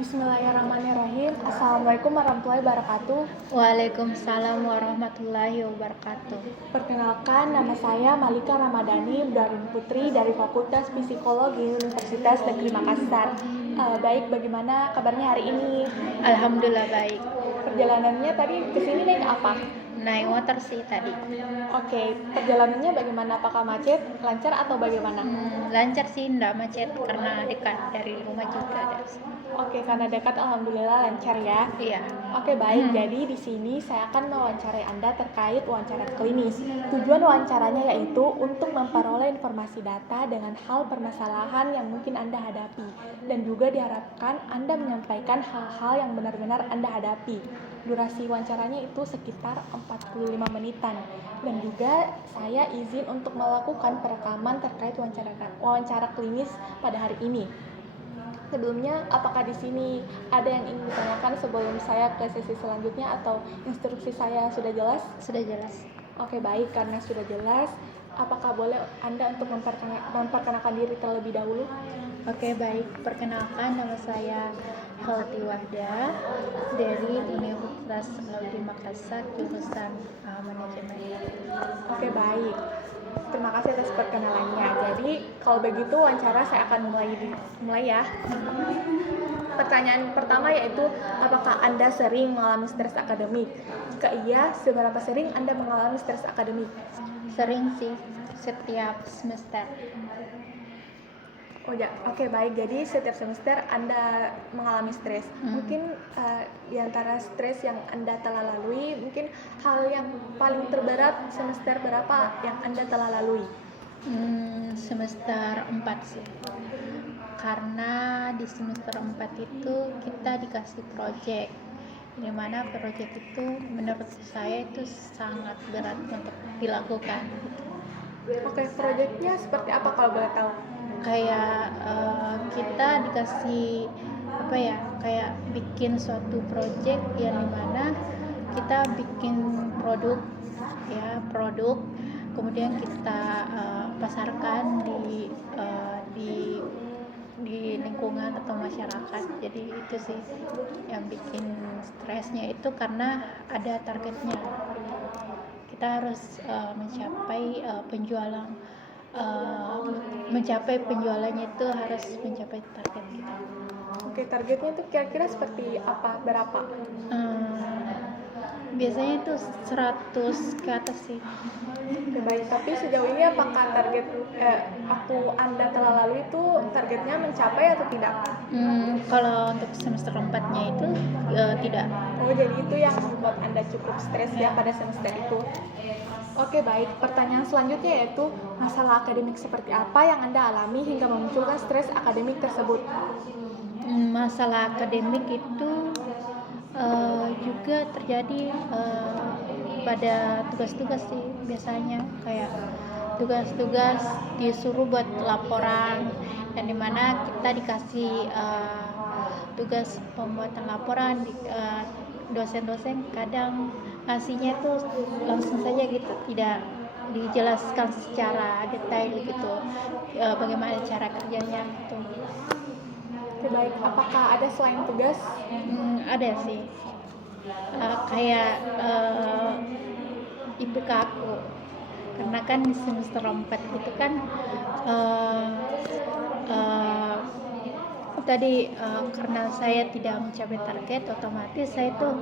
Bismillahirrahmanirrahim. Assalamualaikum warahmatullahi wabarakatuh. Waalaikumsalam warahmatullahi wabarakatuh. Perkenalkan, nama saya Malika Ramadhani Darin Putri dari Fakultas Psikologi Universitas Negeri Makassar. Baik, bagaimana kabarnya hari ini? Alhamdulillah baik. Perjalanannya tadi ke sini naik apa? Naik motor sih tadi. Oke, perjalanannya bagaimana? Apakah macet, lancar atau bagaimana? Lancar sih, enggak macet karena dekat dari rumah juga. Oke, karena dekat alhamdulillah lancar ya. Iya. Oke, baik. Jadi di sini saya akan mewawancarai Anda terkait wawancara klinis. Tujuan wawancaranya yaitu untuk memperoleh informasi data dengan hal permasalahan yang mungkin Anda hadapi, dan juga diharapkan Anda menyampaikan hal-hal yang benar-benar Anda hadapi. Durasi wawancaranya itu sekitar 45 menitan, dan juga saya izin untuk melakukan perekaman terkait wawancara klinis pada hari ini. Sebelumnya, apakah di sini ada yang ingin ditanyakan sebelum saya ke sesi selanjutnya, atau instruksi saya sudah jelas? Sudah jelas. Oke, baik. Karena sudah jelas, apakah boleh Anda untuk memperkenalkan diri terlebih dahulu? Oke, baik. Perkenalkan, nama saya Helty Wahda dari Universitas Negeri Makassar, jurusan Manajemen. Oke, baik. Terima kasih atas perkenalannya. Jadi, kalau begitu wawancara saya akan mulai ya. Pertanyaan pertama yaitu, apakah Anda sering mengalami stres akademik? Jika iya, seberapa sering Anda mengalami stres akademik? Sering sih, setiap semester. Oh ya, oke, baik. Jadi setiap semester Anda mengalami stres. Mungkin di antara stres yang Anda telah lalui, mungkin hal yang paling terberat semester berapa yang Anda telah lalui? Semester 4 sih. Karena di semester 4 itu kita dikasih proyek, di mana proyek itu menurut saya itu sangat berat untuk dilakukan. Oke, proyeknya seperti apa kalau boleh tahu? Kayak kita dikasih kayak bikin suatu proyek yang dimana kita bikin produk, kemudian kita pasarkan di lingkungan atau masyarakat. Jadi itu sih yang bikin stresnya, itu karena ada targetnya. Kita harus mencapai penjualannya itu harus mencapai target kita. Oke, targetnya itu kira-kira seperti apa? Berapa? Biasanya itu 100 ke atas sih. Oke, baik. Tapi sejauh ini apakah target waktu Anda telah lalu itu targetnya mencapai atau tidak? Kalau untuk semester 4-nya itu tidak. Oh, jadi itu yang membuat Anda cukup stres ya pada semester itu. Oke, baik. Pertanyaan selanjutnya yaitu, masalah akademik seperti apa yang Anda alami hingga memunculkan stres akademik tersebut? Masalah akademik itu juga terjadi pada tugas-tugas sih, biasanya kayak tugas-tugas disuruh buat laporan, dan dimana kita dikasih tugas pembuatan laporan, dosen-dosen kadang ngasihnya tuh langsung saja gitu, tidak dijelaskan secara detail gitu, bagaimana cara kerjanya gitu. Oke, baik. Apakah ada selain tugas? Ada sih, kayak IPK aku, karena kan di semester 4 itu kan karena saya tidak mencapai target, otomatis saya tuh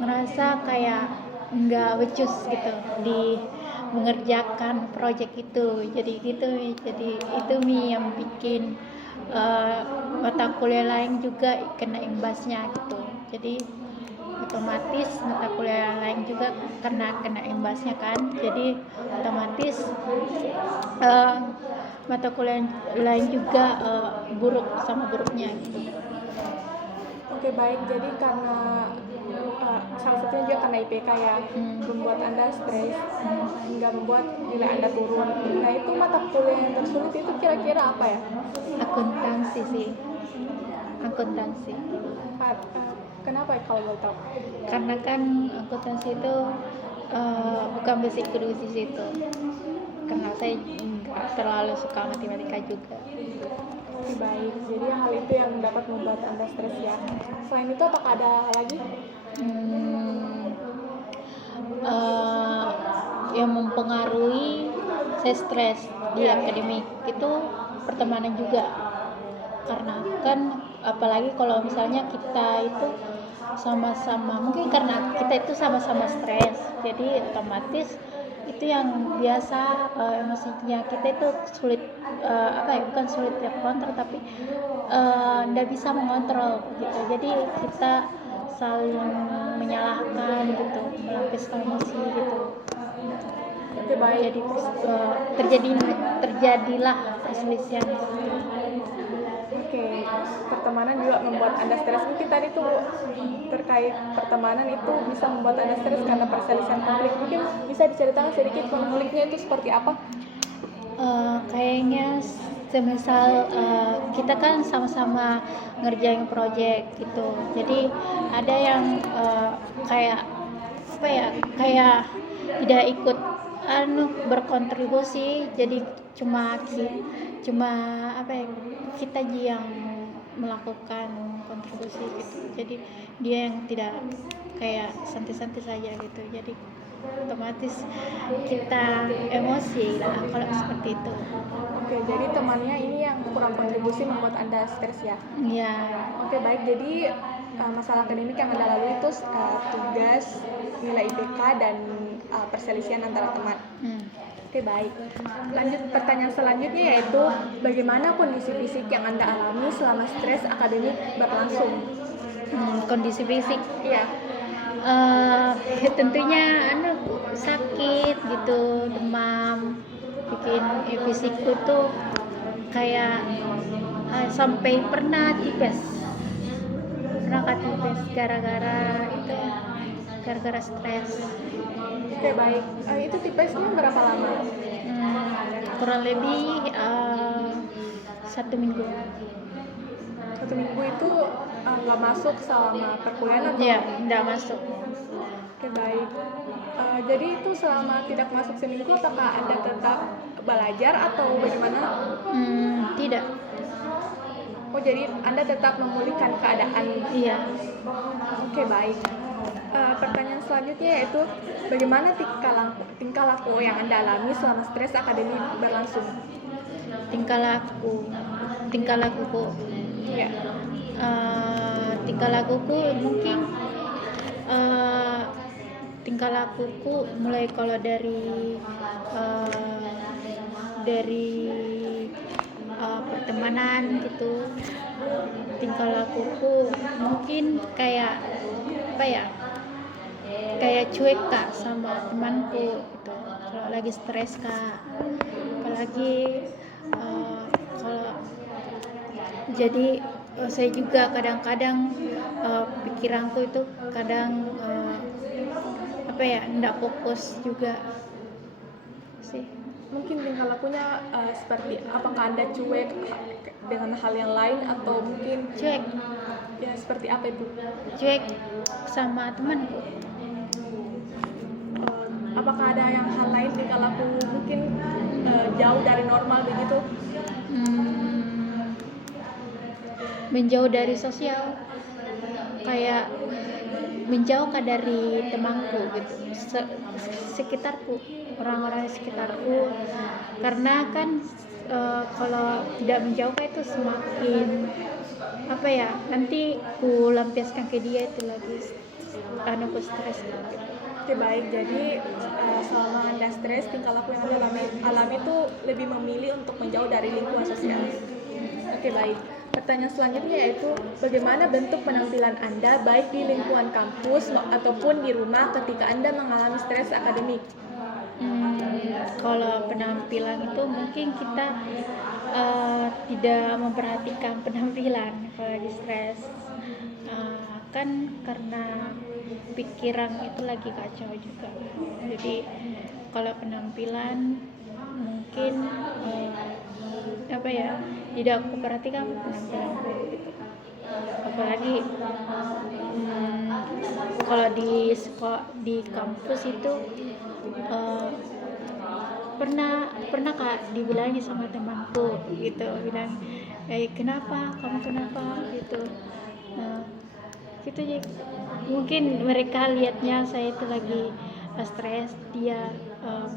ngerasa kayak nggak becus gitu di mengerjakan proyek itu. Jadi itu yang bikin mata kuliah lain juga kena imbasnya gitu. Jadi otomatis mata kuliah lain juga kena imbasnya kan. Jadi otomatis mata kuliah lain juga buruk sama buruknya gitu. Oke, baik. Jadi karena salah satunya juga karena IPK ya, membuat Anda stres hingga membuat nilai Anda turun. Nah, itu mata kuliah yang tersulit itu kira-kira apa ya? Akuntansi sih. Kenapa ya kalau boleh tahu? Karena kan akuntansi itu bukan basicku di situ. Karena saya nggak terlalu suka matematika juga. Oke, baik. Jadi hal itu yang dapat membuat Anda stres ya. Selain itu apakah ada hal lagi? Hmm, eh, yang mempengaruhi saya stres di akademik itu pertemanan juga, karena kan apalagi kalau misalnya kita itu sama-sama, mungkin karena kita itu sama-sama stres, jadi otomatis itu yang biasa emosinya kita itu sulit, bukan sulit ya kontrol, tapi nggak bisa mengontrol gitu, jadi kita saling menyalahkan gitu, melampiaskan emosi gitu. Oke, baik. Jadi terjadilah perselisihan. Oke, pertemanan juga membuat Anda stres. Mungkin tadi tuh terkait pertemanan itu bisa membuat Anda stres karena perselisihan konflik. Mungkin bisa diceritakan sedikit konfliknya itu seperti apa? Kayaknya semisal kita kan sama-sama ngerjain project gitu, jadi ada yang kayak kayak tidak ikut berkontribusi, jadi cuma kita aja yang melakukan kontribusi gitu, jadi dia yang tidak kayak santai-santai saja gitu, jadi otomatis kita emosi lah kalau seperti itu. Oke, jadi temannya ini yang kurang kontribusi membuat Anda stres ya? Ya. Oke, baik. Jadi masalah akademik yang Anda lalui itu tugas, nilai IPK, dan perselisihan antara teman. Oke, baik. Lanjut pertanyaan selanjutnya, yaitu bagaimana kondisi fisik yang Anda alami selama stres akademik berlangsung? Kondisi fisik, Iya. tentunya sakit gitu, demam, bikin fisikku tuh kayak sampai pernah tipes gara-gara stres. Oke, baik. Itu tipesnya berapa lama? Kurang lebih 1 minggu. 1 minggu itu nggak masuk selama perkuliahan atau? Ya, nggak masuk. Oke, baik. Jadi itu selama tidak masuk seminggu, apakah Anda tetap belajar atau bagaimana? Tidak. Oh, jadi Anda tetap memulihkan keadaan. Iya. Oke, baik. Pertanyaan selanjutnya yaitu bagaimana tingkah laku yang Anda alami selama stres akademik berlangsung? Tingkah lakuku. Iya. Tingkah lakuku mungkin tingkah lakuku mulai kalau dari pertemanan gitu, tingkah lakuku mungkin kayak kayak cuek Kak sama temanku gitu kalau lagi stres Kak, apalagi kalau jadi saya juga kadang-kadang pikiranku itu kadang nggak fokus juga sih. Mungkin tingkah lakunya seperti apakah Anda cuek dengan hal yang lain atau mungkin Cuek ya seperti apa itu? sama temanku. Apakah ada yang hal lain tingkah laku mungkin jauh dari normal begitu? Menjauh dari sosial, kayak menjauh dari temanku gitu, sekitarku, orang-orang di sekitarku, karena kan kalau tidak menjauh itu semakin nanti ku lampiaskan ke dia itu lagi aku stres gitu. Oke, baik. Jadi selama Anda stres, tingkah laku yang Anda alami itu lebih memilih untuk menjauh dari lingkungan sosial. Oke, baik. Pertanyaan selanjutnya yaitu bagaimana bentuk penampilan Anda baik di lingkungan kampus ataupun di rumah ketika Anda mengalami stres akademik? Kalau penampilan itu mungkin kita tidak memperhatikan penampilan kalau lagi stres, kan karena pikiran itu lagi kacau juga, jadi kalau penampilan mungkin tidak aku perhatikan penampilanku gitu. Apalagi kalau di kampus itu pernah Kak dibilangin sama temanku gitu, bilang kayak kenapa kamu kenapa gitu. Nah gitu ya, mungkin mereka lihatnya saya itu lagi stres, dia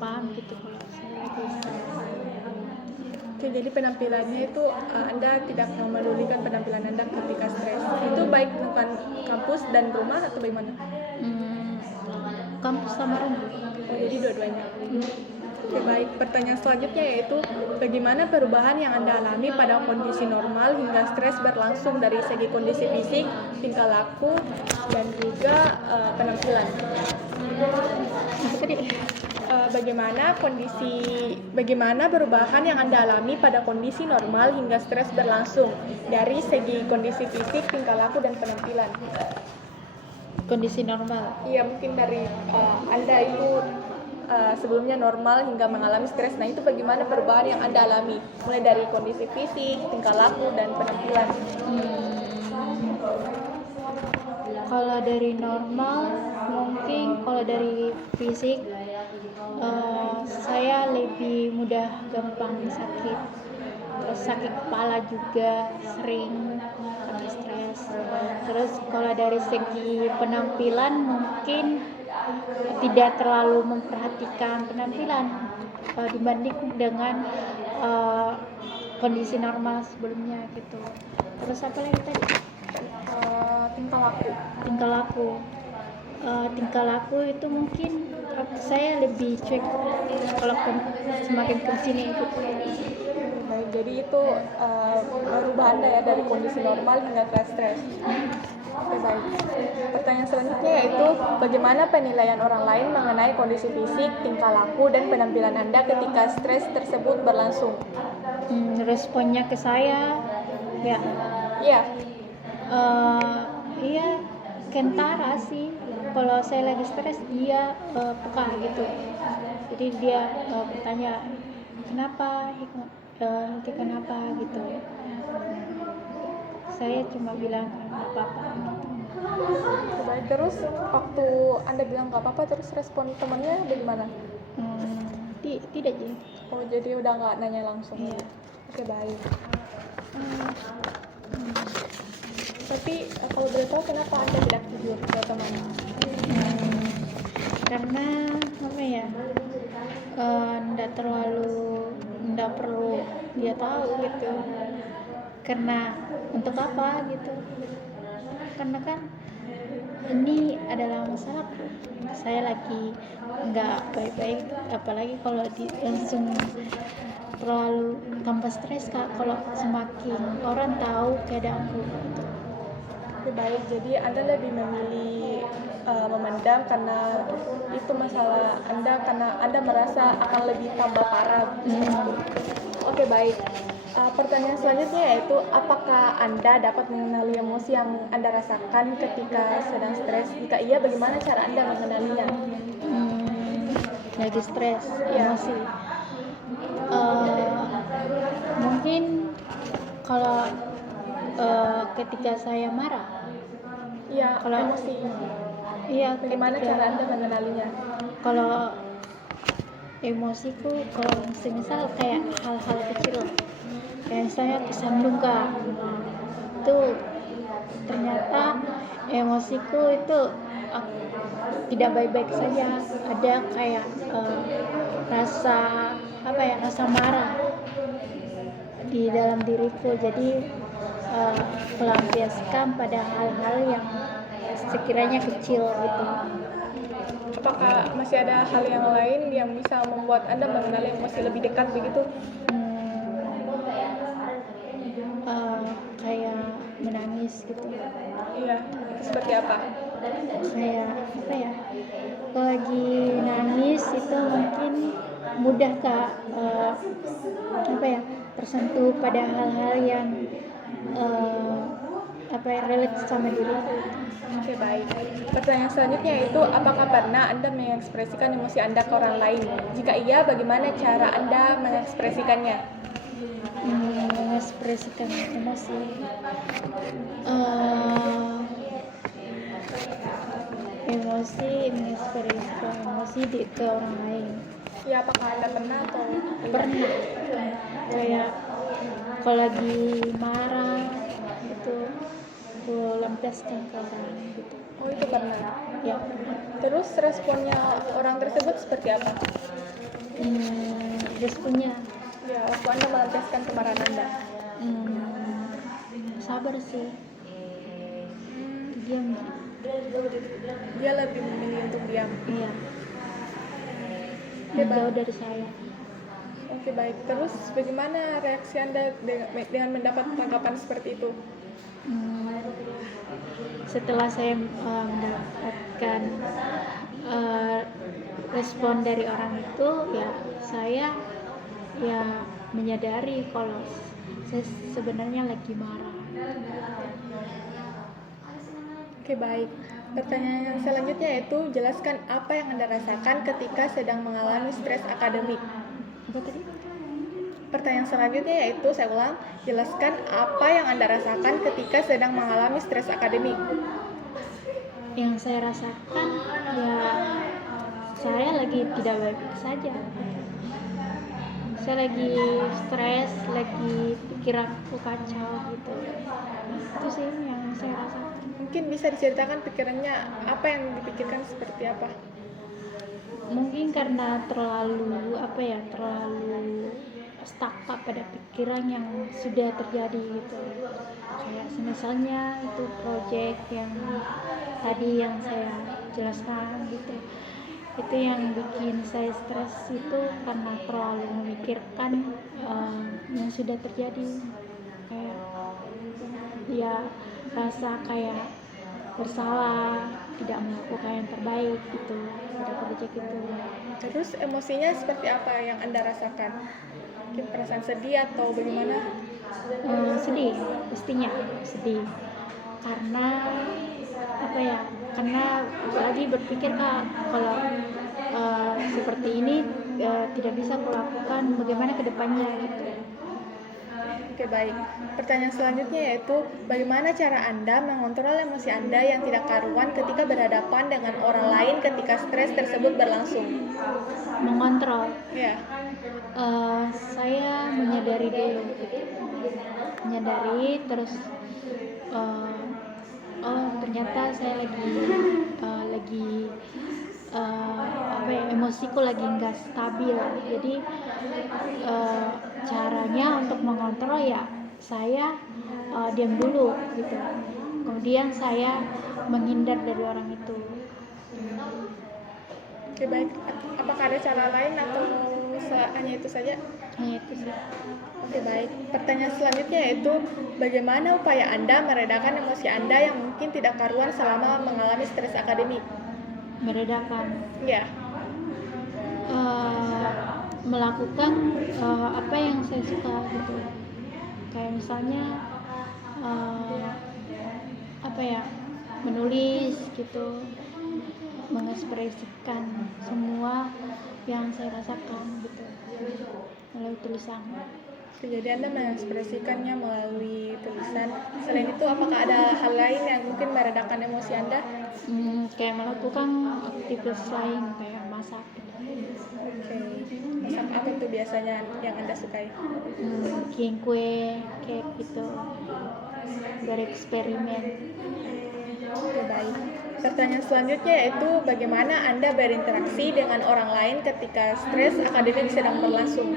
paham gitu kalau saya lagi stres. Oke, jadi penampilannya itu Anda tidak memedulikan penampilan Anda ketika stres. Itu baik bukan kampus dan rumah atau bagaimana? Kampus sama rumah. Oh, jadi dua-duanya. Oke, baik. Pertanyaan selanjutnya yaitu bagaimana perubahan yang Anda alami pada kondisi normal hingga stres berlangsung dari segi kondisi fisik, tingkah laku, dan juga penampilan. Bagaimana perubahan yang Anda alami pada kondisi normal hingga stres berlangsung dari segi kondisi fisik, tingkah laku, dan penampilan. Kondisi normal. Iya, mungkin dari Anda itu sebelumnya normal hingga mengalami stres. Nah, itu bagaimana perubahan yang Anda alami? Mulai dari kondisi fisik, tingkah laku, dan penampilan. Kalau dari normal, mungkin kalau dari fisik, saya lebih mudah gampang sakit. Terus sakit kepala juga sering karena stres. Terus kalau dari segi penampilan mungkin tidak terlalu memperhatikan penampilan dibanding dengan kondisi normal sebelumnya gitu. Terus apa lagi tadi? Tingkah laku itu mungkin saya lebih cuek kalau semakin kesini gitu. Baik, jadi itu merubah Anda ya dari kondisi normal hingga ke stres. Oke, baik. Pertanyaan selanjutnya yaitu bagaimana penilaian orang lain mengenai kondisi fisik, tingkah laku, dan penampilan Anda ketika stres tersebut berlangsung? Responnya ke saya ya iya kentara sih. Kalau saya lagi stres dia peka gitu, jadi dia bertanya kenapa kenapa gitu. Saya cuma bilang nggak apa-apa gitu. Baik, terus waktu Anda bilang nggak apa-apa, terus respon temannya bagaimana? Tidak jadi. Oh, jadi udah nggak nanya langsung. Iya. Oke, baik. Tapi kalau boleh tahu kenapa Anda tidak jujur ke teman? Karena apa ya, nggak perlu dia tahu gitu. Karena untuk apa gitu? Karena kan ini adalah masalahku. Saya lagi nggak baik-baik, apalagi kalau langsung terlalu tambah stres Kak, kalau semakin orang tahu keadaanku gitu. Oke, baik, jadi Anda lebih memilih memendam karena itu masalah Anda, karena Anda merasa akan lebih tambah parah. Oke, baik. Pertanyaan selanjutnya yaitu apakah Anda dapat mengenali emosi yang Anda rasakan ketika sedang stres? Jika iya, bagaimana cara Anda mengenalinya? Lagi stres, Iya. emosi. Mungkin kalau ketika saya marah, Iya, kalau emosi. iya, Bagaimana ketika cara Anda mengenalinya? kalau emosiku, kalau misal kayak hal-hal kecil, kayak saya kesandung Kak, itu ternyata emosiku itu tidak baik-baik saja, ada kayak rasa marah di dalam diriku, jadi melampiaskan pada hal-hal yang sekiranya kecil gitu. Apakah masih ada hal yang lain yang bisa membuat Anda mengenali emosi lebih dekat begitu? Kayak menangis gitu. Iya, seperti apa? Kayak apa ya, kalau lagi nangis itu mungkin mudah Kak tersentuh pada hal-hal yang relate sama diriku. Oke, baik. Pertanyaan selanjutnya yaitu apakah pernah Anda mengekspresikan emosi Anda ke orang lain? Jika iya, bagaimana cara Anda mengekspresikannya? Mengekspresikan emosi, mengekspresikan emosi ke orang lain. Ya, apakah Anda pernah atau Pernah. kayak kalau lagi marah gitu aku lampiaskan ke orang gitu. Oh, itu pernah. Ya. Terus responnya orang tersebut seperti apa? Responnya Ya, waktu Anda melampiaskan kemarahan Anda. sabar sih, diam. Dia lebih memilih untuk diam. Iya, Oke, jauh baik. dari saya. Oke, baik. Terus bagaimana reaksi Anda dengan mendapat tanggapan seperti itu? Setelah saya mendapatkan respon dari orang itu, ya saya ya menyadari kalau saya sebenarnya lagi marah. Oke, baik. Pertanyaan yang selanjutnya yaitu jelaskan apa yang Anda rasakan ketika sedang mengalami stres akademik. Apa tadi? Pertanyaan selanjutnya yaitu, saya ulang, jelaskan apa yang Anda rasakan ketika sedang mengalami stres akademik. Yang saya rasakan ya saya lagi tidak baik-baik saja. Saya lagi stres, lagi pikiranku kacau gitu. Itu sih yang saya rasakan. Mungkin bisa diceritakan pikirannya apa yang dipikirkan seperti apa? Mungkin karena terlalu stuck pada pikiran yang sudah terjadi gitu. Kayak misalnya itu project yang tadi yang saya jelaskan gitu. Itu yang bikin saya stres itu karena terlalu memikirkan yang sudah terjadi. Kayak ya rasa kayak bersalah, tidak melakukan yang terbaik gitu pada project itu. Terus emosinya seperti apa yang Anda rasakan? Mungkin perasaan sedih atau bagaimana? Sedih, pastinya sedih. Karena karena lagi berpikir kalau seperti ini tidak bisa kulakukan bagaimana kedepannya gitu. Oke, baik. Pertanyaan selanjutnya yaitu bagaimana cara Anda mengontrol emosi Anda yang tidak karuan ketika berhadapan dengan orang lain ketika stres tersebut berlangsung? Mengontrol. Ya. Saya menyadari dulu gitu. Menyadari terus ternyata saya lagi emosiku lagi nggak stabil. Jadi caranya untuk mengontrol ya saya diam dulu gitu. Kemudian saya menghindar dari orang itu. Oke, baik. Apakah ada cara lain atau hanya itu saja? Hanya itu sih. Oke, baik. Pertanyaan selanjutnya yaitu bagaimana upaya Anda meredakan emosi Anda yang mungkin tidak karuan selama mengalami stres akademik? Meredakan. Ya. Melakukan apa yang saya suka gitu. Kayak misalnya menulis gitu, mengekspresikan semua yang saya rasakan gitu melalui tulisan. Jadi Anda mengekspresikannya melalui tulisan. Selain itu, apakah ada hal lain yang mungkin meredakan emosi Anda? Kayak melakukan aktivitas lain kayak masak gitu. Oke. Masak apa tuh biasanya yang Anda sukai? Bikin kue, cake gitu. Bereksperimen. Oke, baik. Pertanyaan selanjutnya yaitu bagaimana Anda berinteraksi dengan orang lain ketika stres akademik sedang berlangsung?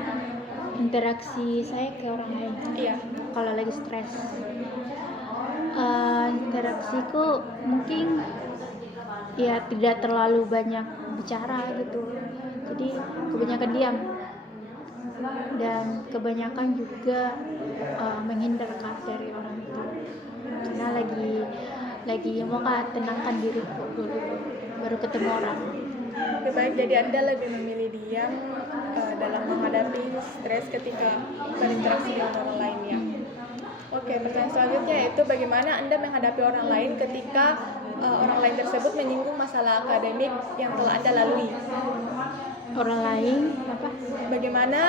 Interaksi saya ke orang lain. Iya. Kalau lagi stres. Interaksiku mungkin ya tidak terlalu banyak bicara gitu. Jadi kebanyakan diam. Dan kebanyakan juga menghindar dari orang itu. Karena lagi mau tenangkan diriku dulu baru ketemu orang. Oke, baik. Jadi Anda lebih memilih diam dalam menghadapi stres ketika berinteraksi dengan orang lain ya. Oke, pertanyaan selanjutnya yaitu bagaimana Anda menghadapi orang lain ketika orang lain tersebut menyinggung masalah akademik yang telah Anda lalui? Orang lain apa? Bagaimana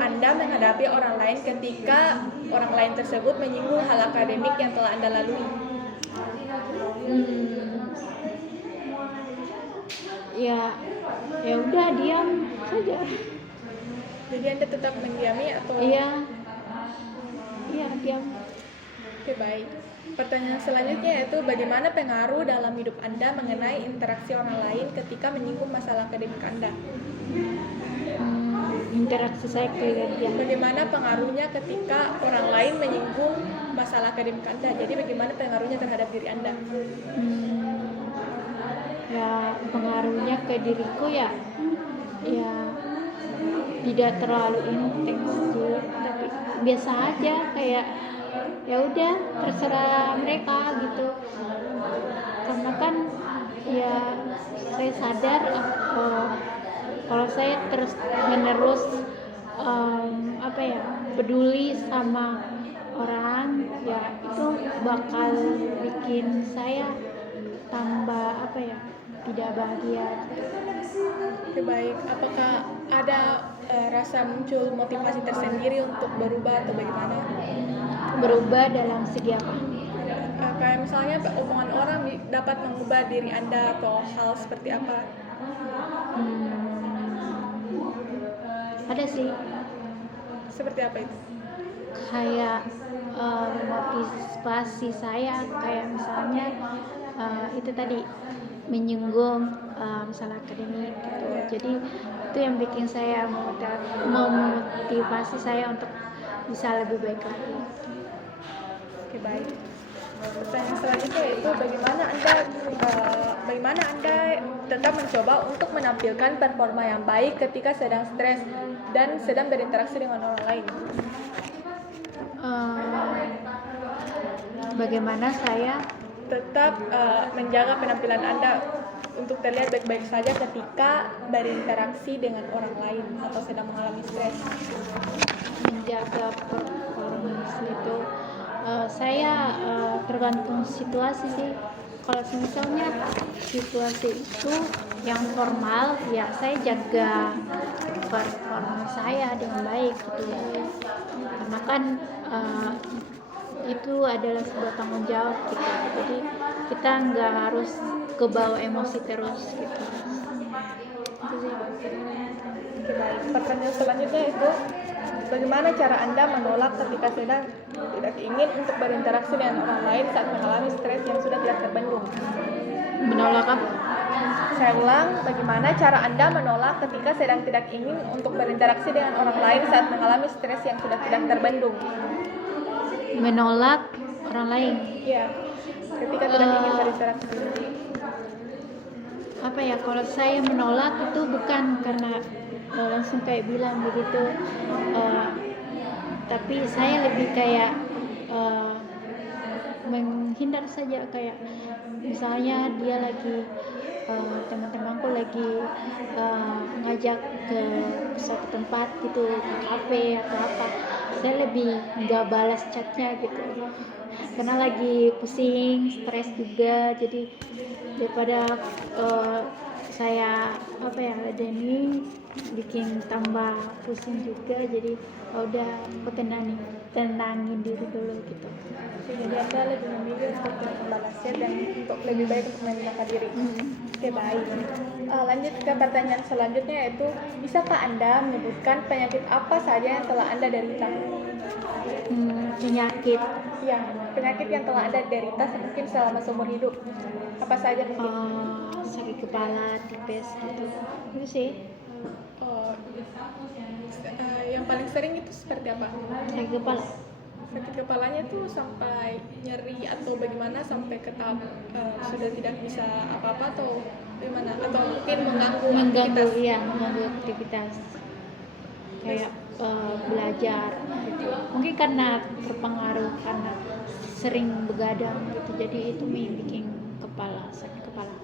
Anda menghadapi orang lain ketika orang lain tersebut menyinggung hal akademik yang telah Anda lalui? Ya udah diam saja. Jadi Anda tetap mendiami atau? Iya, iya diam. Oke, baik. Pertanyaan selanjutnya yaitu bagaimana pengaruh dalam hidup Anda mengenai interaksi orang lain ketika menyinggung masalah akademik Anda? Interaksi saya ke dia. Bagaimana pengaruhnya ketika orang lain menyinggung masalah akademik Anda? Jadi bagaimana pengaruhnya terhadap diri Anda? Ya pengaruhnya ke diriku ya tidak terlalu intens sih, tapi biasa aja, kayak ya udah terserah mereka gitu. Karena kan ya saya sadar kalau saya terus menerus peduli sama orang, ya itu bakal bikin saya tambah tidak bahagia. Oke, baik. Apakah ada rasa muncul motivasi tersendiri untuk berubah atau bagaimana? Berubah dalam segi apa? Kayak misalnya omongan orang dapat mengubah diri Anda atau hal seperti apa? Ada sih, Seperti apa itu? kayak motivasi saya, kayak misalnya itu tadi menyinggung masalah akademik gitu. Jadi itu yang bikin saya memotivasi saya untuk bisa lebih baik lagi. Oke, baik. Pertanyaan selanjutnya yaitu bagaimana Anda tetap mencoba untuk menampilkan performa yang baik ketika sedang stres dan sedang berinteraksi dengan orang lain? Bagaimana saya tetap menjaga penampilan Anda untuk terlihat baik-baik saja ketika berinteraksi dengan orang lain atau sedang mengalami stres? menjaga performance itu, saya tergantung situasi sih. Kalau misalnya situasi itu yang formal, ya saya jaga performa saya dengan baik gitu. Karena kan itu adalah sebuah tanggung jawab kita, jadi kita nggak harus kebawa emosi terus gitu. Oke, baik. Pertanyaan selanjutnya itu bagaimana cara Anda menolak ketika sedang tidak ingin untuk berinteraksi dengan orang lain saat mengalami stres yang sudah tidak terbendung? Menolak apa? Saya ulang, bagaimana cara Anda menolak ketika sedang tidak ingin untuk berinteraksi dengan orang lain saat mengalami stres yang sudah tidak terbendung? Menolak orang lain. Iya, ketika tidak ingin berinteraksi. Kalau saya menolak itu bukan karena langsung kayak bilang begitu, tapi saya lebih kayak menghindar saja. Kayak misalnya dia lagi teman-temanku lagi ngajak ke suatu tempat gitu, ke kafe atau apa, saya lebih nggak balas chatnya gitu, karena lagi pusing, stres juga. Jadi daripada saya ini bikin tambah pusing juga, jadi udah aku tenangin diri dulu gitu. Jadi Anda lebih memilih untuk membalas chat dan untuk lebih baik untuk menenangkan diri. Oke, baik. Lanjut ke pertanyaan selanjutnya yaitu bisakah Anda menyebutkan penyakit apa saja yang telah Anda derita? Penyakit Penyakit yang telah Anda derita mungkin selama seumur hidup. Apa saja mungkin? Sakit kepala, tipes gitu. Itu sih. Yang paling sering itu seperti apa? Sakit kepala. Sakit kepalanya tuh sampai nyeri atau bagaimana, sampai ke tahap sudah tidak bisa apa-apa atau gimana? Atau mungkin mengganggu aktivitas kayak belajar gitu. Mungkin karena terpengaruh karena sering begadang gitu, jadi itu bikin sakit kepala.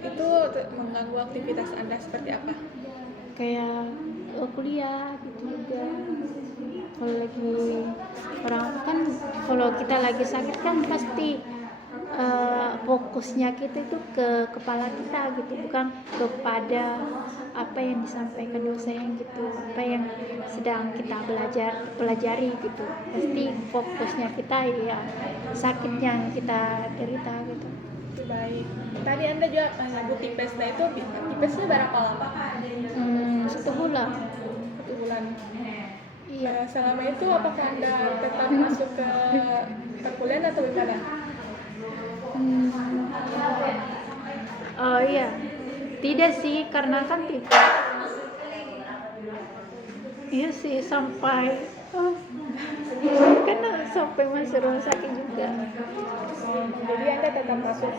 Itu mengganggu aktivitas Anda seperti apa? Kayak kuliah gitu juga. Kalau lagi kalau kita lagi sakit kan pasti fokusnya kita itu ke kepala kita gitu, bukan kepada apa yang disampaikan dosen gitu, apa yang sedang kita pelajari gitu. Pasti fokusnya kita ya sakit yang kita derita gitu. Baik. Tadi Anda juga menyebut tipes. Nah, itu tipesnya berapa lama? 1 bulan. 1 bulan. Iya. Selama itu apakah Anda tetap masuk ke perkuliahan atau gimana? Oh iya, tidak sih, karena kan tidak. Iya sih, sampai karena sampai masuk rumah sakit juga. Jadi Anda tetap masuk.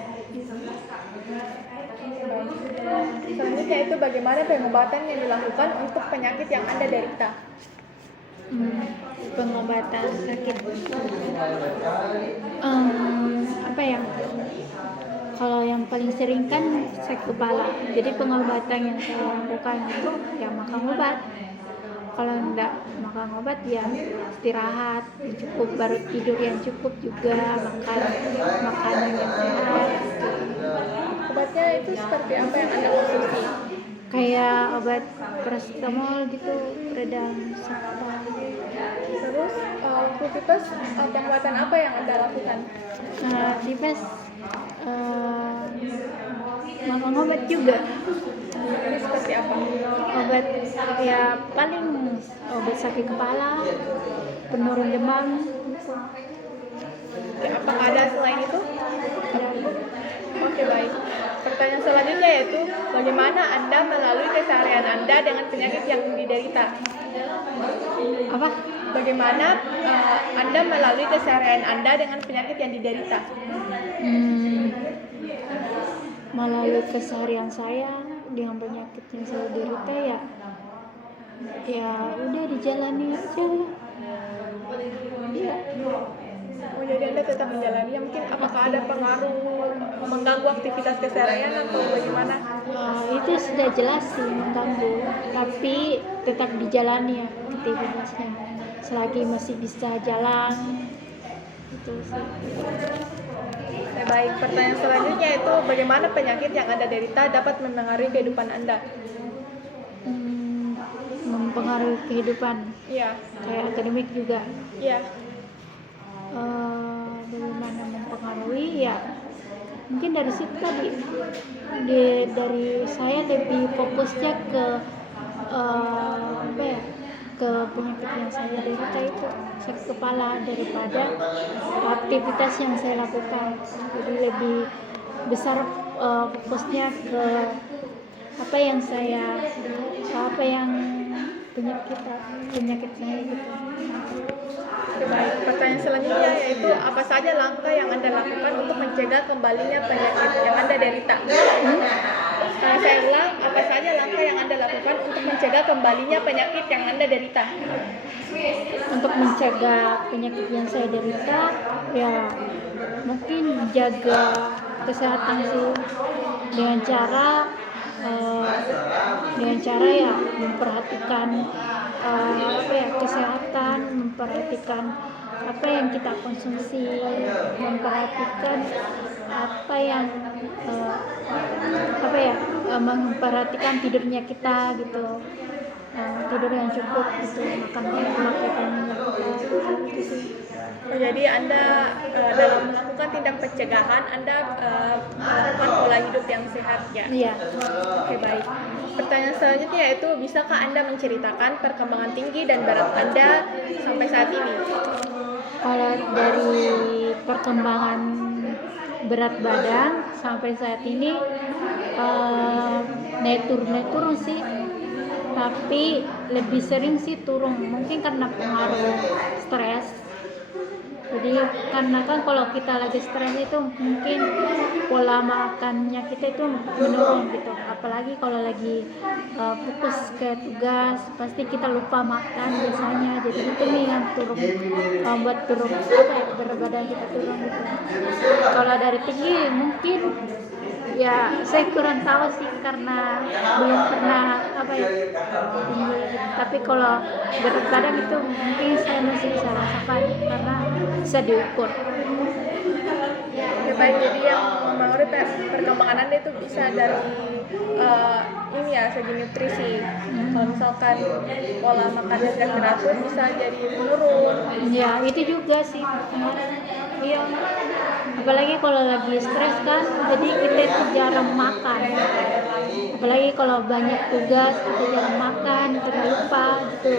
Selanjutnya itu bagaimana pengobatan yang dilakukan untuk penyakit yang Anda derita? Pengobatan sakit. Apa ya? Kalau yang paling sering kan sakit kepala. Jadi pengobatan yang saya lakukan itu ya makan obat. Kalau enggak makan obat ya istirahat yang cukup, baru tidur yang cukup juga, makan makanan yang sehat. Obatnya itu seperti apa yang Anda konsumsi? Kayak obat paracetamol gitu, peredam sakit. Terus waktu tipes pengobatan apa yang Anda lakukan? Tipes makan obat juga. Ini seperti apa? Obat ya paling obat sakit kepala, penurun demam. Apakah ada selain itu? Oke, baik. Pertanyaan selanjutnya yaitu bagaimana Anda melalui keseharian Anda dengan penyakit yang diderita? Apa? Bagaimana Anda melalui keseharian Anda dengan penyakit yang diderita? Melalui keseharian saya dengan penyakit yang saya derita ya udah dijalani aja. Ya. Oh, jadi Anda tetap menjalani. Ya, mungkin apakah ada pengaruh mengganggu aktivitas keseharian atau bagaimana? Itu sudah jelas sih mengganggu, tapi tetap dijalani ya aktivitasnya selagi masih bisa jalan. Itu sih. Baik, pertanyaan selanjutnya itu bagaimana penyakit yang Anda derita dapat mempengaruhi kehidupan Anda? Mempengaruhi kehidupan. Iya. Kayak akademik juga. Iya. Bagaimana mempengaruhi ya? Mungkin dari situ tadi, dari saya lebih fokusnya ke ke penyakit yang saya derita itu sakit kepala daripada aktivitas yang saya lakukan. Jadi lebih besar fokusnya ke apa yang penyakit saya gitu. Baik, pertanyaan selanjutnya yaitu apa saja langkah yang Anda lakukan untuk mencegah kembalinya penyakit yang Anda derita? Saya ulang, apa saja langkah yang Anda lakukan untuk mencegah kembalinya penyakit yang Anda derita? Untuk mencegah penyakit yang saya derita, ya mungkin jaga kesehatan sih dengan cara ya memperhatikan kesehatan, memperhatikan apa yang kita konsumsi, memperhatikan memperhatikan tidurnya kita gitu, tidur yang cukup gitu, makan minyak kita gitu sih. Jadi Anda dalam melakukan tindak pencegahan Anda melakukan pola hidup yang sehat ya? Iya. Oke, baik. Pertanyaan selanjutnya yaitu bisakah Anda menceritakan perkembangan tinggi dan berat Anda sampai saat ini? Kalau dari perkembangan berat badan sampai saat ini naik turun sih, tapi lebih sering sih turun, mungkin karena pengaruh stres. Jadi karena kan kalau kita lagi stres itu mungkin pola makannya kita itu menurun gitu, apalagi kalau lagi fokus ke tugas pasti kita lupa makan biasanya, jadi itu nih yang buat turun berat badan kita turun gitu. Kalau dari tinggi mungkin ya saya kurang tahu sih karena belum pernah tinggi, tapi kalau berat badan itu mungkin saya masih bisa rasakan karena bisa diukur. Ya, baik, jadi yang mempengaruhi perkembangan Anda itu bisa dari segi nutrisi. Kalau misalkan pola makannya tidak teratur bisa jadi menurun. Ya itu juga sih. Iya. Apalagi kalau lagi stres kan, jadi kita itu jarang makan. apalagi kalau banyak tugas kita jarang makan, kita lupa gitu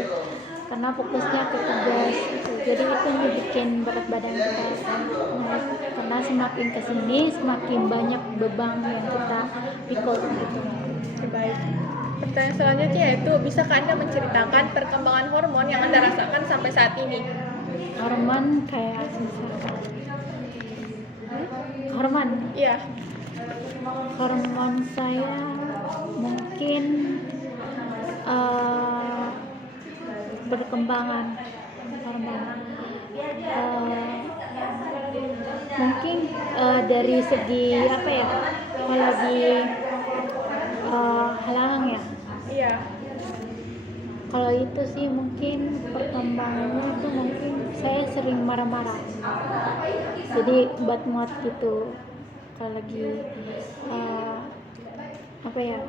karena fokusnya ke tugas gitu. Jadi itu yang bikin berat badan kita naik karena semakin kesini semakin banyak beban yang kita pikul gitu. Baik. Pertanyaan selanjutnya yaitu, bisakah Anda menceritakan perkembangan hormon yang Anda rasakan sampai saat ini? Hormon kayak misalkan hormon Iya. hormon saya mungkin perkembangan hormon mungkin dari segi apa ya, kalau di halangan ya, Iya. kalau itu sih mungkin perkembangannya itu mungkin saya sering marah-marah jadi buat muat gitu kalau lagi apa ya,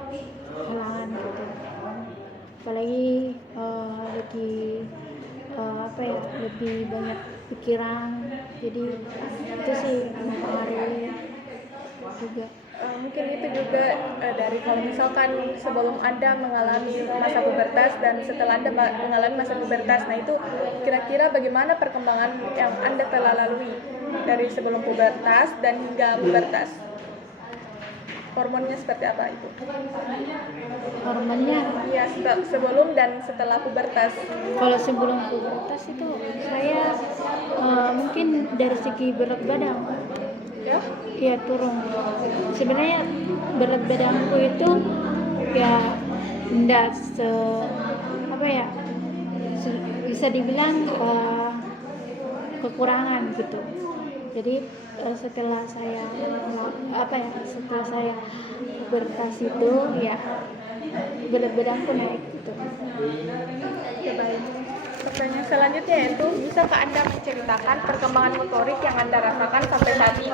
halangan gitu, apalagi lagi apa ya, lebih banyak pikiran, jadi itu sih mempengaruhi juga. Mungkin itu juga dari kalau misalkan sebelum Anda mengalami masa pubertas dan setelah Anda mengalami masa pubertas, nah itu kira-kira bagaimana perkembangan yang Anda telah lalui dari sebelum pubertas dan hingga pubertas? Hormonnya seperti apa itu? Hormonnya Ya, sebelum dan setelah pubertas. kalau sebelum pubertas itu saya mungkin dari segi berat badan Ya, ya turun. Sebenarnya berat badanku itu ya enggak apa ya, bisa dibilang kekurangan gitu. Jadi setelah saya apa ya, setelah saya pubertas itu ya berat badanku naik gitu. ya baik. Pertanyaan selanjutnya yaitu, bisakah Anda menceritakan perkembangan motorik yang Anda rasakan sampai saat ini?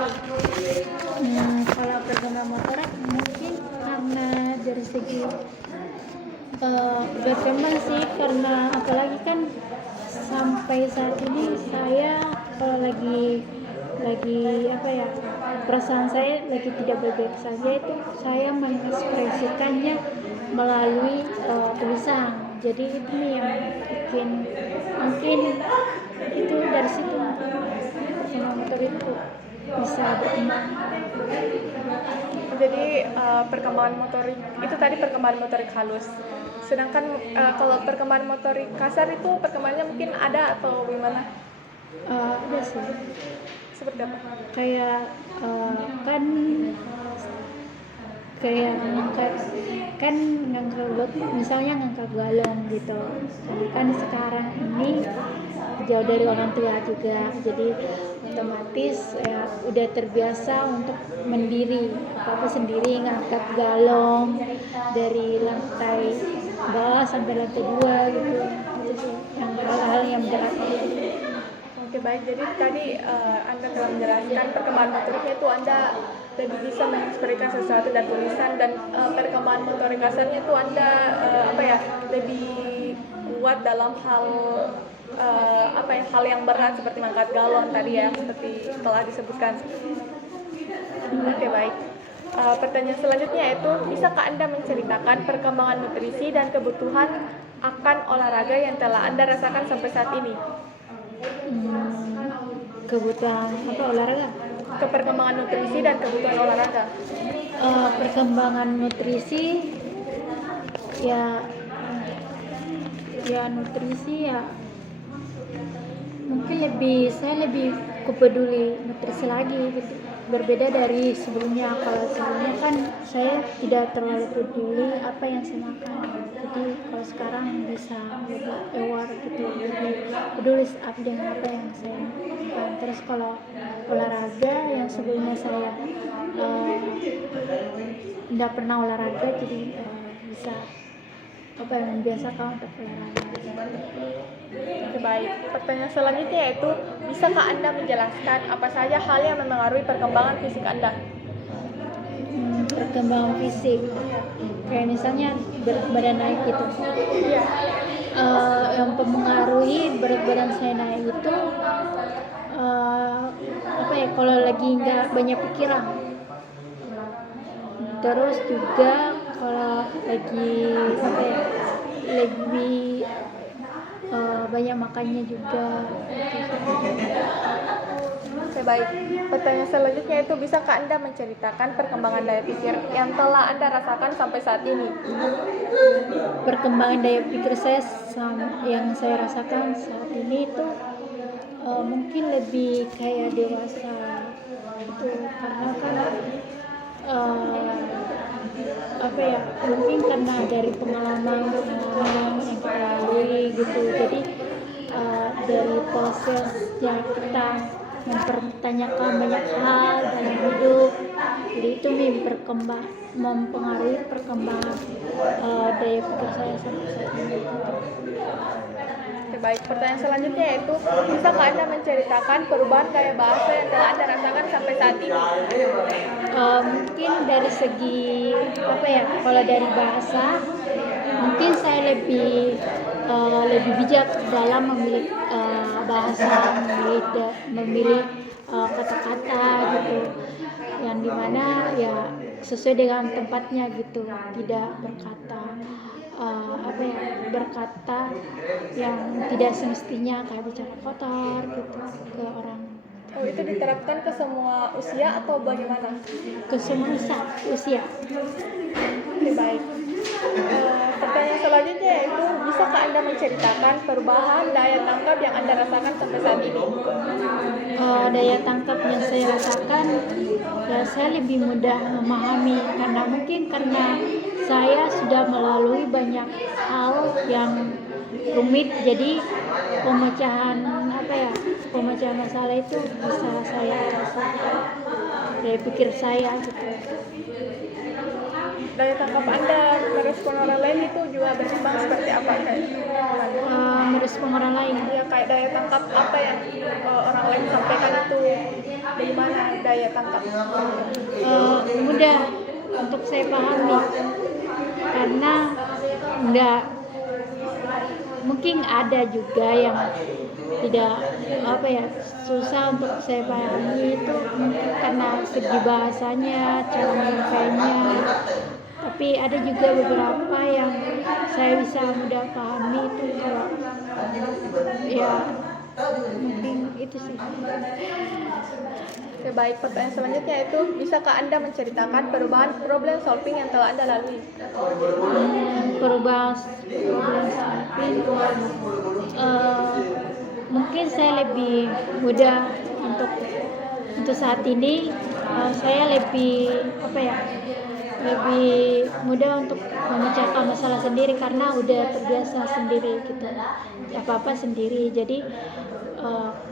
Kalau perkembangan motorik mungkin karena dari segi berkembang sih, karena apalagi kan sampai saat ini saya kalau lagi apa ya, perasaan saya lagi tidak baik-baik saja, itu saya mengekspresikannya melalui tulisan. Jadi itu nih yang bikin mungkin itu dari situ perkembangan motor itu bisa berkembang. Jadi perkembangan motorik itu tadi perkembangan motorik halus. Sedangkan kalau perkembangan motorik kasar itu perkembangannya mungkin ada atau gimana? Ada sih, Seperti apa? kayak kan kayak kan ngangkat, misalnya ngangkat galon gitu. Kan sekarang ini jauh dari orang tua juga, jadi otomatis ya udah terbiasa untuk mendiri apa sendiri, ngangkat galon dari lantai bawah sampai lantai 2 gitu. Itu sih yang hal-hal yang berat. Oke, baik. Jadi tadi Anda telah menjelaskan perkembangan motoriknya itu Anda lebih bisa mengekspresikan sesuatu dan tulisan, dan perkembangan motorik kasarnya itu Anda apa ya, lebih kuat dalam hal apa ya, hal yang berat seperti mengangkat galon tadi ya, seperti telah disebutkan. Oke, baik. Pertanyaan selanjutnya yaitu, bisakah Anda menceritakan perkembangan nutrisi dan kebutuhan akan olahraga yang telah Anda rasakan sampai saat ini? Kebutuhan apa olahraga? Perkembangan nutrisi dan kebutuhan olahraga. Perkembangan nutrisi ya nutrisi ya mungkin saya lebih peduli nutrisi lagi gitu, berbeda dari sebelumnya. Kalau sebelumnya kan saya tidak terlalu peduli apa yang saya makan, jadi kalau sekarang bisa lebih aware gitu, lebih peduli dengan apa yang saya makan. Terus kalau olahraga yang sebelumnya saya tidak pernah olahraga, jadi bisa apa yang membiasakan untuk olahraga. Oke, baik. Pertanyaan selanjutnya yaitu, bisakah Anda menjelaskan apa saja hal yang mempengaruhi perkembangan fisik Anda? Perkembangan fisik kayak misalnya berat badan naik gitu. Iya. Yang mempengaruhi berat badan saya naik itu apa ya, kalau lagi nggak banyak pikiran. Terus juga kalau lagi apa ya, lebih banyak makannya juga. Oke, baik. Pertanyaan selanjutnya itu, bisakah Anda menceritakan perkembangan daya pikir yang telah Anda rasakan sampai saat ini? Perkembangan daya pikir saya yang saya rasakan saat ini itu mungkin lebih kayak dewasa itu, karena kan apa ya, mungkin karena dari pengalaman yang kita lalui gitu, jadi dari prosesnya kita mempertanyakan banyak hal dalam hidup, jadi itu mempengaruhi perkembangan daya pikir saya sampai saat ini. Oke, baik. Pertanyaan selanjutnya yaitu, bisakah Anda menceritakan perubahan gaya bahasa yang telah Anda rasakan sampai saat ini? Mungkin dari segi apa ya, kalau dari bahasa mungkin saya lebih bijak dalam memilih bahasa, memilih kata-kata gitu, yang dimana ya sesuai dengan tempatnya gitu, tidak berkata yang tidak semestinya, kayak bicara kotor gitu ke orang. Oh, itu diterapkan ke semua usia atau bagaimana? Ke semua usia. Oke, baik. Pertanyaan selanjutnya yaitu, bisakah Anda menceritakan perubahan daya tangkap yang Anda rasakan sampai saat ini? Daya tangkap yang saya rasakan, ya saya lebih mudah memahami, karena saya sudah melalui banyak hal yang rumit, jadi pemecahan masalah itu bisa saya rasakan dari pikir saya gitu. Daya tangkap Anda merespon orang lain itu juga berkembang seperti apa? Merespon orang lain, Ya, kayak daya tangkap apa yang orang lain sampaikan itu, bagaimana daya tangkap? mudah untuk saya pahami, karena enggak, mungkin ada juga yang tidak susah untuk saya pahami, itu mungkin karena segi bahasanya, cara menyampaikannya, tapi ada juga beberapa yang saya bisa mudah pahami itu, kalau ya mungkin itu sih. Oke, baik. Pertanyaan selanjutnya itu, bisakah Anda menceritakan perubahan problem solving yang telah Anda lalui? Perubahan problem solving, mungkin saya lebih mudah untuk saat ini, saya lebih lebih mudah untuk memecahkan masalah sendiri, karena udah terbiasa sendiri gitu, apa sendiri. Jadi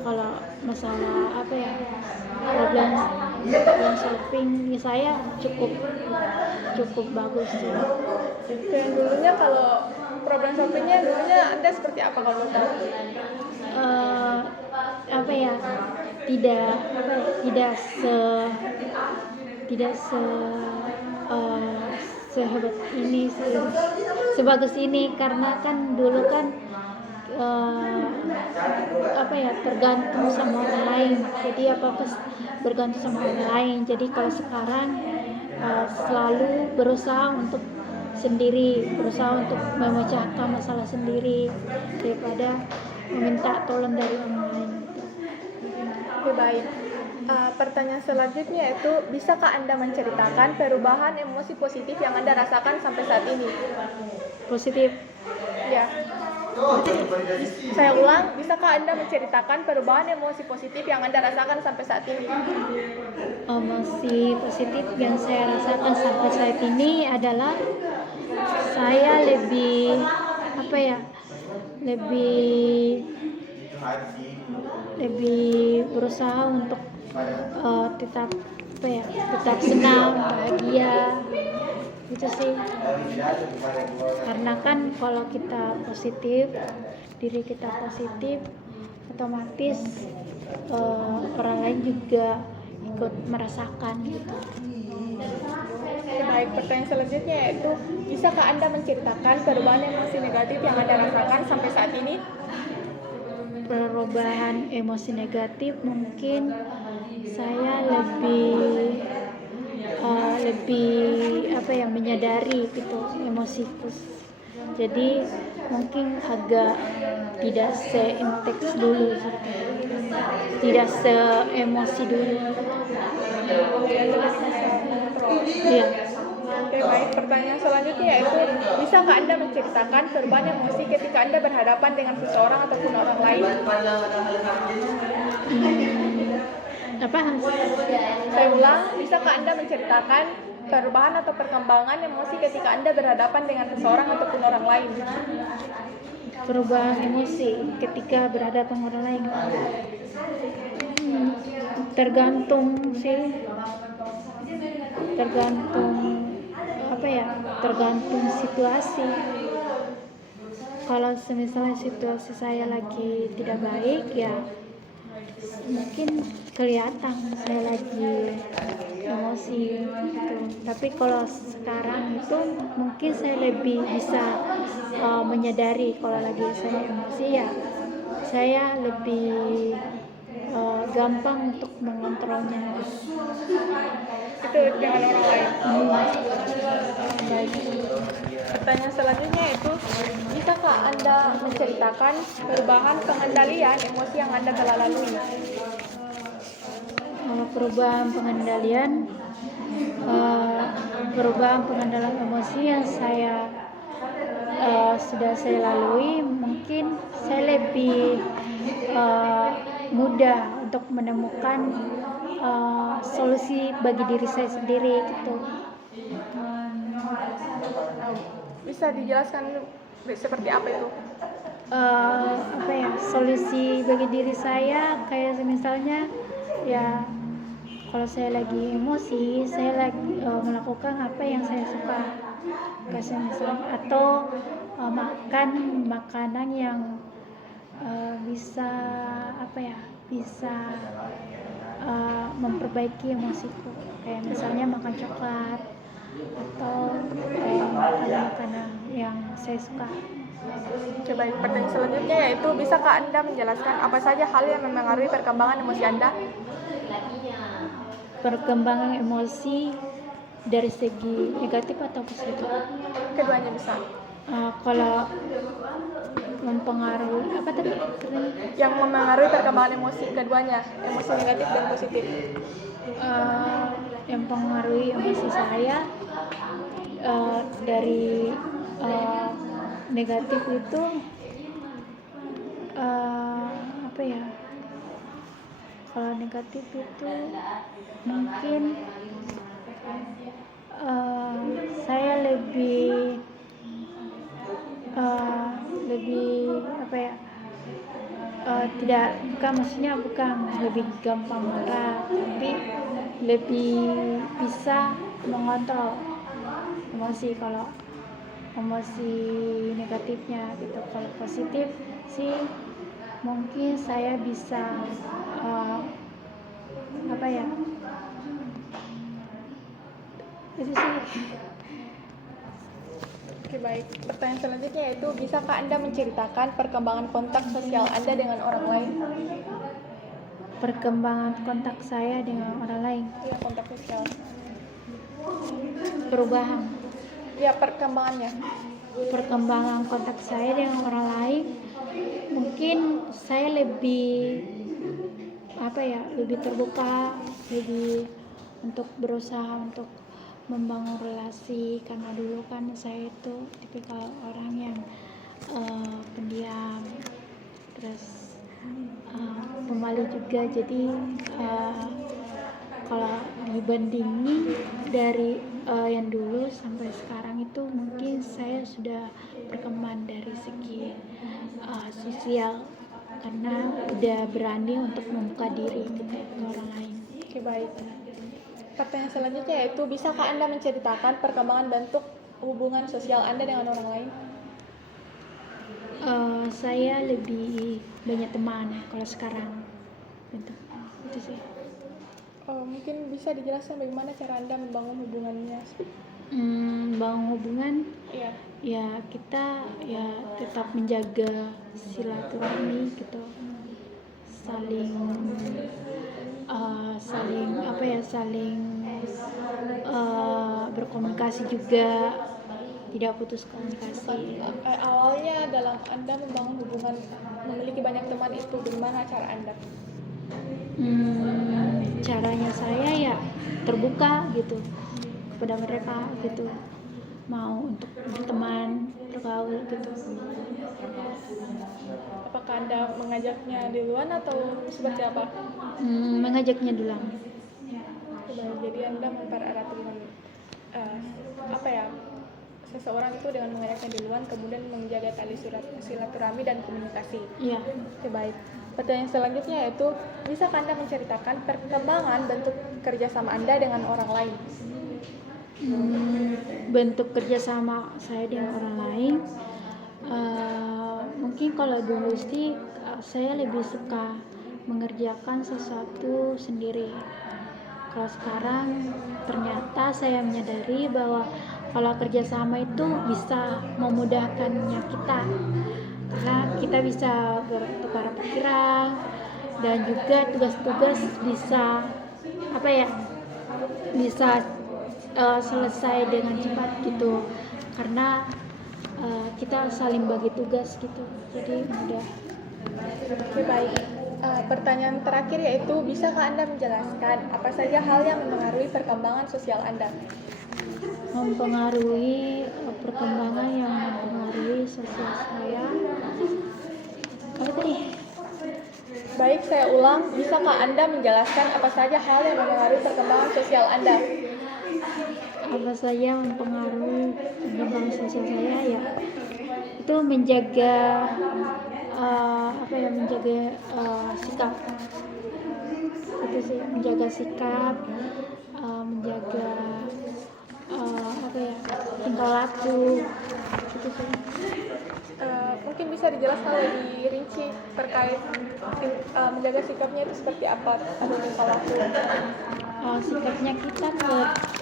kalau masalah problem solving saya cukup bagus sih. Dan dulunya, kalau problem solvingnya dulunya Anda seperti apa kalau boleh tahu? Tidak sehebat ini, sebagus ini, karena kan dulu kan tergantung sama orang lain, jadi apa bergantung sama orang lain. Jadi kalau sekarang selalu berusaha untuk memecahkan masalah sendiri daripada meminta tolong dari orang lain. Oke, baik. Pertanyaan selanjutnya itu, bisakah Anda menceritakan perubahan emosi positif yang Anda rasakan sampai saat ini? Positif. Ya. Saya ulang, bisakah Anda menceritakan perubahan emosi positif yang Anda rasakan sampai saat ini? Emosi positif yang saya rasakan sampai saat ini adalah saya lebih berusaha untuk tetap senang, bahagia, itu sih. Karena kan kalau kita positif, diri kita positif, otomatis orang lain juga ikut merasakan gitu. Baik, pertanyaan selanjutnya yaitu, bisakah Anda menceritakan perubahan emosi negatif yang Anda rasakan sampai saat ini? Perubahan emosi negatif, mungkin saya lebih menyadari gitu emosiku. Jadi mungkin agak tidak seintens dulu gitu. Tidak seemosi dulu. Iya. Oke, baik. Pertanyaan selanjutnya yaitu, bisakah Anda menceritakan perubahan emosi ketika Anda berhadapan dengan seseorang ataupun orang lain? Apa? Saya ulang, bisakah Anda menceritakan perubahan atau perkembangan emosi ketika Anda berhadapan dengan seseorang ataupun orang lain? Perubahan emosi ketika berhadapan orang lain. Tergantung sih. Tergantung situasi. Kalau misalnya situasi saya lagi tidak baik, ya mungkin kelihatan saya lagi emosi gitu. Tapi kalau sekarang itu mungkin saya lebih bisa menyadari kalau lagi saya emosi, ya saya lebih gampang untuk mengontrolnya. Itu dengan orang lain. Baik. Pertanyaan selanjutnya yaitu, bisakah Anda menceritakan perubahan pengendalian emosi yang Anda telah lalui? Perubahan pengendalian emosi yang sudah saya lalui, mungkin saya lebih mudah untuk menemukan solusi bagi diri saya sendiri gitu. Bisa dijelaskan seperti apa itu? Solusi bagi diri saya kayak misalnya, ya kalau saya lagi emosi, saya lagi melakukan apa yang saya suka, kayak misalnya, atau makan makanan yang bisa memperbaiki emosiku, kayak misalnya makan coklat atau makanan yang saya suka. Coba pertanyaan selanjutnya yaitu, bisakah Anda menjelaskan apa saja hal yang mempengaruhi perkembangan emosi Anda? Perkembangan emosi dari segi negatif atau positif? Keduanya bisa. Kalau mempengaruhi apa tadi? Yang mempengaruhi perkembangan emosi, keduanya, emosi negatif dan positif. Yang mempengaruhi emosi saya dari negatif itu kalau negatif itu mungkin saya lebih bukan lebih gampang marah, tapi lebih bisa mengontrol emosi kalau emosi negatifnya gitu. Kalau positif sih mungkin saya bisa itu sih. Oke, baik. Pertanyaan selanjutnya yaitu, bisakah Anda menceritakan perkembangan kontak sosial Anda dengan orang lain? Perkembangan kontak saya dengan orang lain. Iya, kontak sosial. Perubahan. Ya, perkembangannya. Perkembangan kontak saya dengan orang lain, mungkin saya lebih terbuka, lebih untuk berusaha untuk membangun relasi, karena dulu kan saya itu tipikal orang yang pendiam, terus pemalu juga. Jadi kalau dibandingin dari yang dulu sampai sekarang itu, mungkin saya sudah berkembang dari segi sosial, karena udah berani untuk membuka diri ke orang lain. Oke, baik. Pertanyaan selanjutnya yaitu, bisakah Anda menceritakan perkembangan bentuk hubungan sosial Anda dengan orang lain? Saya lebih banyak teman kalau sekarang. Itu sih. Mungkin bisa dijelaskan bagaimana cara Anda membangun hubungannya? Bangun hubungan, Iya. ya kita ya tetap menjaga silaturahmi gitu, saling berkomunikasi juga, tidak putus komunikasi. Awalnya dalam Anda membangun hubungan memiliki banyak teman itu gimana cara Anda? Caranya saya ya terbuka gitu kepada mereka gitu, mau untuk berteman, bergaul gitu. Apakah Anda mengajaknya duluan atau seperti apa? Mengajaknya dulu. Jadi Anda mempererat hubungan apa ya? Seseorang itu dengan mengajaknya duluan kemudian menjaga tali silaturahmi dan komunikasi. Iya. Oke, baik. Pertanyaan selanjutnya yaitu, bisakah Anda menceritakan perkembangan bentuk kerjasama Anda dengan orang lain? Bentuk kerjasama saya dengan orang lain, mungkin kalau dulu sih saya lebih suka mengerjakan sesuatu sendiri. Kalau sekarang ternyata saya menyadari bahwa kalau kerjasama itu bisa memudahkannya kita, karena kita bisa bertukar pikiran dan juga tugas-tugas bisa bisa selesai dengan cepat gitu, karena kita saling bagi tugas gitu, jadi mudah. Oke, baik. Pertanyaan terakhir yaitu, bisakah Anda menjelaskan apa saja hal yang mempengaruhi perkembangan sosial Anda? Perkembangan yang mempengaruhi sosial saya apa tadi? Baik, saya ulang. Bisakah Anda menjelaskan apa saja hal yang mempengaruhi perkembangan sosial Anda? Apa saja mempengaruhi perkembangan sosial saya ya? Itu menjaga sikap. Itu sih, menjaga sikap, menjaga tingkah laku. Itu sih. Mungkin bisa dijelaskan lebih rinci terkait menjaga sikapnya itu seperti apa atau tingkah laku? Sikapnya kita ke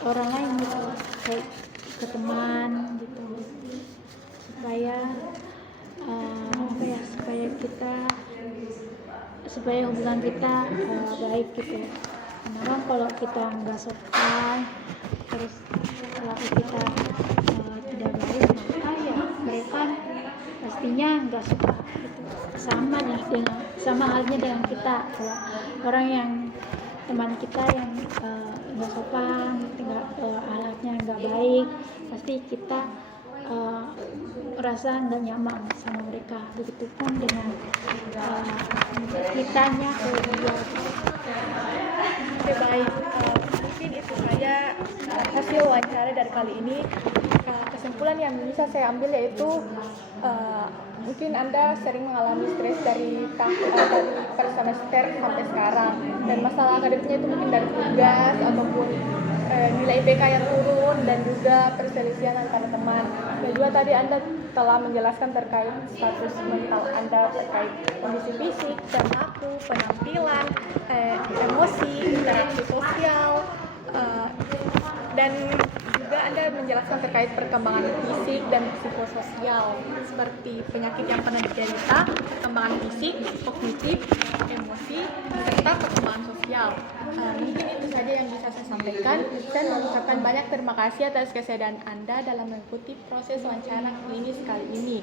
orang lain gitu, kayak ke teman gitu, supaya hubungan kita baik gitu. Karena kalau kita nggak sopan, terus kalau kita tidak baik, maka ya mereka pastinya nggak suka gitu. Sama halnya dengan kita, kalau orang yang teman kita yang nggak sopan, alatnya nggak baik, pasti kita merasa nggak nyaman sama mereka. Begitupun dengan kitanya ke dia. Oke, baik. Mungkin itu saja hasil wawancara dari kali ini. Kesimpulan yang bisa saya ambil yaitu mungkin Anda sering mengalami stres dari per semester sampai sekarang, dan masalah akademiknya itu mungkin dari tugas ataupun nilai IPK yang turun dan juga perselisihan antara teman. Dan juga tadi Anda telah menjelaskan terkait status mental Anda terkait kondisi fisik dan laku, penampilan, emosi, interaksi sosial, dan juga Anda menjelaskan terkait perkembangan fisik dan psikososial seperti penyakit yang pernah diderita, perkembangan fisik, kognitif, emosi, serta perkembangan sosial. Mungkin itu saja yang bisa saya sampaikan. Saya mengucapkan banyak terima kasih atas kesediaan Anda dalam mengikuti proses wawancara klinis kali ini.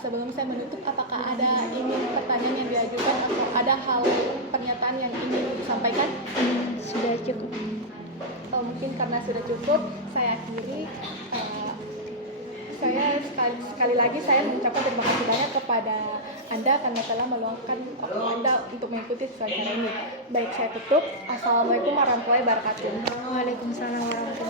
Sebelum saya menutup, apakah ada pertanyaan yang diajukan atau ada hal pernyataan yang ingin disampaikan? Sudah cukup. Mungkin karena sudah cukup, saya akhiri. Saya sekali lagi saya mengucapkan terima kasih banyak kepada Anda karena telah meluangkan waktu Anda untuk mengikuti wawancara ini. Baik, saya tutup. Assalamualaikum warahmatullahi wabarakatuh. Waalaikumsalam warahmatullahi wabarakatuh.